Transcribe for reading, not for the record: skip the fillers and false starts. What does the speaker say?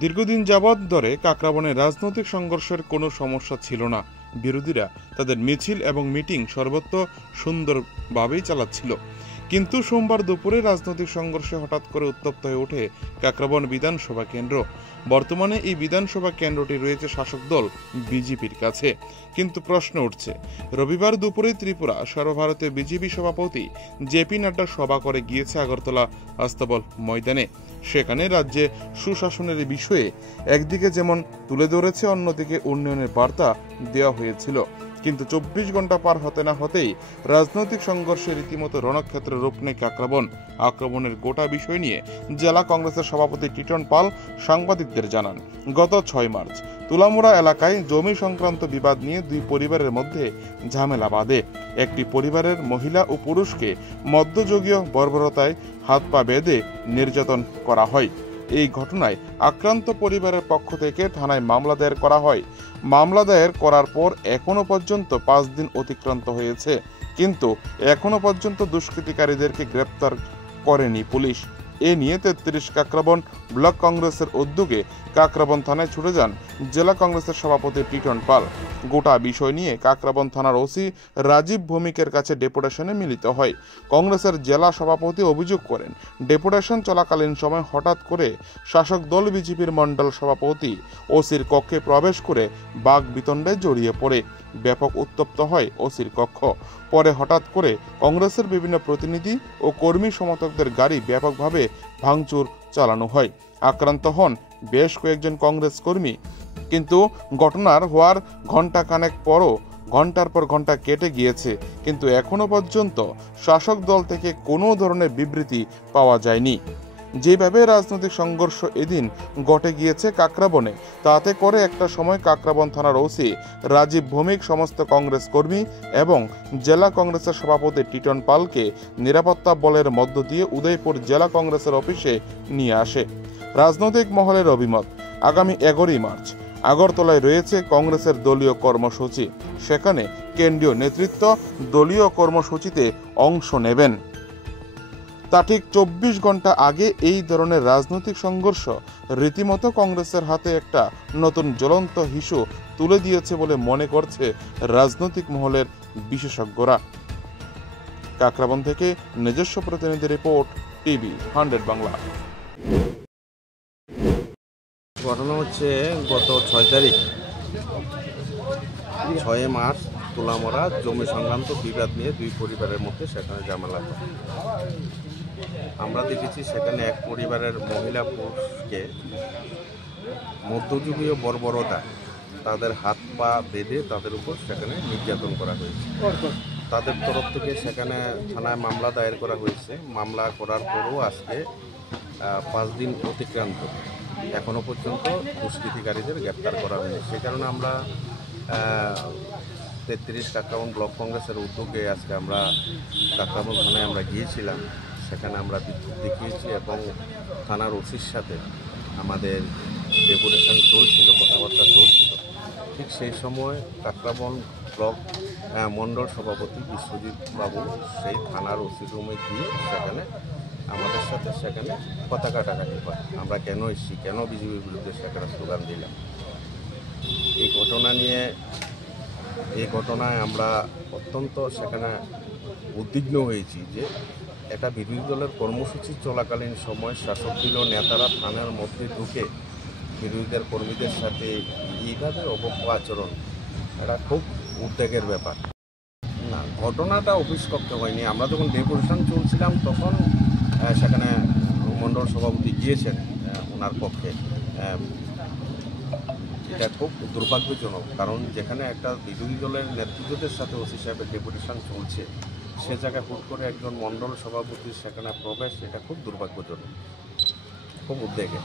দীর্ঘদিন যাবৎ ধরে কাকরাবনে রাজনৈতিক সংঘর্ষের কোনো সমস্যা ছিল না। বিরোধীরা তাদের মিছিল এবং মিটিং সর্বত্র সুন্দরভাবেই চালাচ্ছিল। কিন্তু সোমবার দুপুরে রাজনৈতিক সংঘর্ষে হঠাৎ করে উত্তপ্ত হয়ে ওঠে কাকরাবন বিধানসভা কেন্দ্র। বর্তমানে এই বিধানসভা কেন্দ্রটি রয়েছে শাসক দল বিজেপির কাছে। কিন্তু প্রশ্ন উঠছে, রবিবার দুপুরে ত্রিপুরা সর্বভারতীয় বিজেপি সভাপতি জেপি নাড্ডা সভা করে গিয়েছে আগরতলা আস্তাবল ময়দানে। সেখানে রাজ্যে সুশাসনের বিষয়ে একদিকে যেমন তুলে ধরেছে, অন্যদিকে উন্নয়নের বার্তা দেওয়া হয়েছিল। কিন্তু 24 ঘন্টা পার হতে না হতেই রাজনৈতিক সংঘর্ষে রীতিমতো রণক্ষেত্রে রূপ নেয় কাকরাবন। আক্রমণের গোটা বিষয় নিয়ে জেলা কংগ্রেসের সভাপতি টিটন পাল সাংবাদিকদের জানান, গত 6 মার্চ তুলামুড়া এলাকায় জমি সংক্রান্ত বিবাদ নিয়ে দুই পরিবারের মধ্যে ঝামেলা বাধে। একটি পরিবারের মহিলা ও পুরুষকে মধ্যযুগীয় বর্বরতায় হাত পা বেঁধে নির্যাতন করা হয়। এই ঘটনায় আক্রান্ত পরিবারের পক্ষ থেকে থানায় মামলা দায়ের করা হয়। মামলা দায়ের করার পর এখনো পর্যন্ত 5 দিন অতিক্রান্ত হয়েছে, কিন্তু এখনো পর্যন্ত দুষ্কৃতিকারীদেরকে গ্রেপ্তার করেনি পুলিশ। এ নিয়ে 33 কাকরাবন ব্লক কংগ্রেসের উদ্যোগে কাকরাবন থানায় ছুটে যান জেলা কংগ্রেসের সভাপতি টিটন পাল। গোটা বিষয় নিয়ে কাকরাবন থানার ওসি রাজীব ভৌমিকের কাছে ডেপুটেশনে মিলিত হয়। কংগ্রেসের জেলা সভাপতি অভিযোগ করেন, ডেপুটেশন চলাকালীন সময় হঠাৎ করে শাসক দল বিজেপির মণ্ডল সভাপতি ওসির কক্ষে প্রবেশ করে বাক বিতণ্ডায় জড়িয়ে পড়ে। ব্যাপক উত্তপ্ত হয় ওসির কক্ষ। পরে হঠাৎ করে কংগ্রেসের বিভিন্ন প্রতিনিধি ও কর্মী সমর্থকদের গাড়ি ব্যাপকভাবে ভাঙচুর চালানো হয়। আক্রান্ত হন বেশ কয়েকজন কংগ্রেস কর্মী। কিন্তু ঘটনার হওয়ার ঘণ্টাখানেক পরও ঘন্টার পর ঘন্টা কেটে গিয়েছে, কিন্তু এখনো পর্যন্ত শাসক দল থেকে কোনো ধরনের বিবৃতি পাওয়া যায়নি। যেভাবে রাজনৈতিক সংঘর্ষ এদিন ঘটে গিয়েছে কাকরাবনে, তাতে করে একটা সময় কাকরাবন থানার ওসি রাজীব ভৌমিক সমস্ত কংগ্রেস কর্মী এবং জেলা কংগ্রেসের সভাপতি টিটন পালকে নিরাপত্তা বলের মধ্য দিয়ে উদয়পুর জেলা কংগ্রেসের অফিসে নিয়ে আসে। রাজনৈতিক মহলের অভিমত, আগামী 11 মার্চ আগরতলায় রয়েছে কংগ্রেসের দলীয় কর্মসূচি। সেখানে কেন্দ্রীয় নেতৃত্ব দলীয় কর্মসূচিতে অংশ নেবেন। তা ঠিক 24 ঘন্টা আগে এই ধরনের রাজনৈতিক সংঘর্ষ রীতিমতো কংগ্রেসের হাতে একটা নতুন জ্বলন্ত ইস্যু তুলে দিয়েছে বলে মনে করছে রাজনৈতিক মহলের বিশেষজ্ঞরা। কাকরাবন থেকে নিজস্ব প্রতিনিধি রিপোর্ট, টিভি 100 বাংলা। ঘটনা হচ্ছে গত 6 তারিখ 6 মার্চ তুলামরা জমি সংক্রান্ত বিবাদ নিয়ে দুই পরিবারের মধ্যে সেখানে ঝামেলা হয়। আমরা দেখেছি সেখানে এক পরিবারের মহিলা পুরুষকে মধ্যযুগীয় বর্বরতায় তাদের হাত পা বেঁধে তাদের উপর সেখানে নির্যাতন করা হয়েছে। তাদের তরফ থেকে সেখানে থানায় মামলা দায়ের করা হয়েছে। মামলা করার পরও আজকে 5 দিন অতিক্রান্ত, এখনো পর্যন্ত দুষ্কৃতিকারীদের গ্রেপ্তার করা হয়নি। সে কারণে আমরা 33 কাকরাবন ব্লক কংগ্রেসের উদ্যোগে আজকে আমরা কাকরাবন থানায় আমরা গিয়েছিলাম। সেখানে আমরা বিক্ষোভ দেখিয়েছি এবং থানার ওসির সাথে আমাদের ডেপুটেশন চলছিল, কথাবার্তা চলছিল। ঠিক সেই সময় কাকরাবন ব্লক মণ্ডল সভাপতি বিশ্বজিৎ বাবু সেই থানার ওসি রুমে গিয়ে সেখানে আমাদের সাথে সেখানে কথা কাটাকাটি হয়। আমরা কেন এসেছি, কেন বিজেপির বিরুদ্ধে সেখানে স্লোগান দিলাম। এই ঘটনায় আমরা অত্যন্ত সেখানে উদ্বিগ্ন হয়েছি যে এটা বিরোধী দলের কর্মসূচি চলাকালীন সময় শাসক দলীয় নেতারা থানার মধ্যে ঢুকে বিরোধীদের কর্মীদের সাথে এইভাবে অবজ্ঞা আচরণ, এটা খুব উদ্বেগের ব্যাপার। না, ঘটনাটা অফিস কক্ষে হয়নি। আমরা যখন ডেপুটেশন চলছিলাম তখন সেখানে মণ্ডল সভাপতি গিয়েছেন ওনার পক্ষে। এটা খুব দুর্ভাগ্যজনক, কারণ যেখানে একটা বিরোধী দলের নেতৃত্বদের সাথে ওসি সাহেবের ডেপুটেশন চলছে, সে জায়গায় হুট করে একজন মণ্ডল সভাপতির সেখানে প্রবেশ, এটা খুব দুর্ভাগ্যজনক, খুব উদ্বেগের।